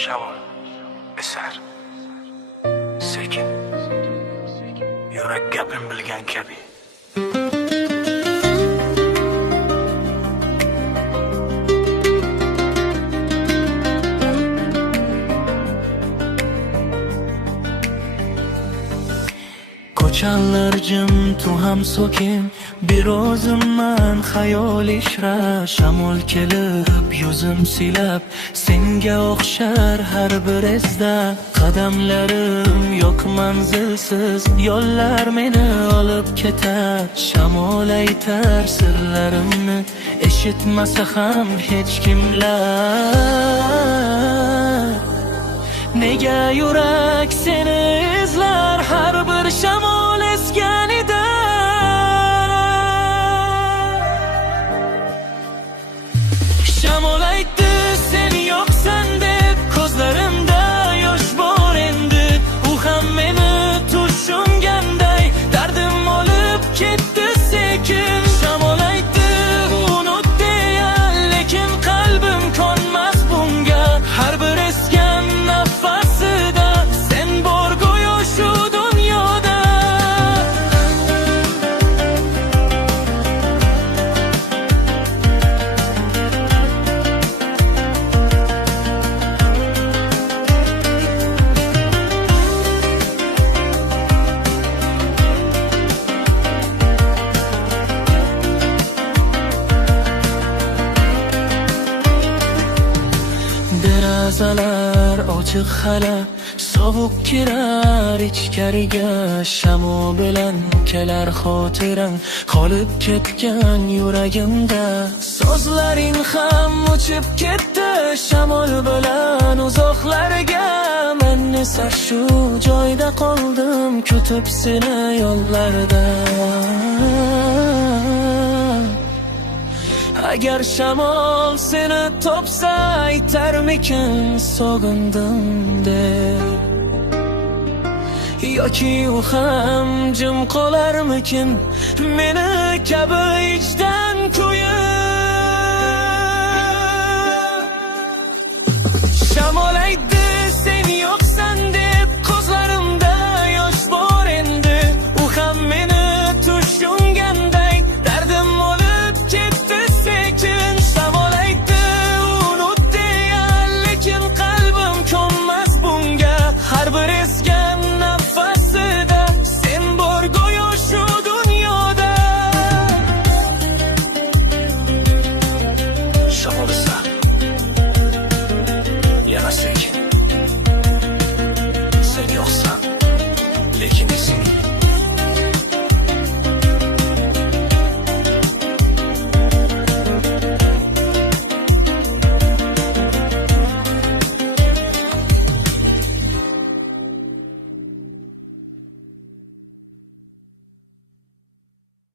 Shamol esar, sekin, yurak gapini bilgan kabi. Ko'chanlar jim, tu ham sokin, bir o'zimman xayol ishra. Shamol kelib, yuzim silab, senga o'xshar har bir izda. Qadamlarim yo'q manzilsiz, yo'llar meni olib ketar. Shamol aytar sirlarimni, eshitmasa ham hech kimlar. Nega yurak seni izlar har bir shamol esganida? Shamol aytdi sen yo'qsan deb, ko'zlarimda yosh bor endi. U ham meni tushunganday, dardim olib ketdi sekin. Shamol aytdi unut deya, lekin qalbim konmas bunga. Har bir esgan nafasida sen bor go'yo shu dunyoda. Derazalar ochiq hali, sovuq kirar ichkariga. Shamol bilan kelar xotirang, qolib ketgan yuragimda. So'zlaring ham uchib ketdi shamol bilan uzoqlarga. Men esa shu joyda qoldim, kutib seni yo'llarda. Agar shamol seni topsa, aytarmikin sog'indim deb? Yoki u ham jim qolarmikin, meni kabi ichdan kuyib?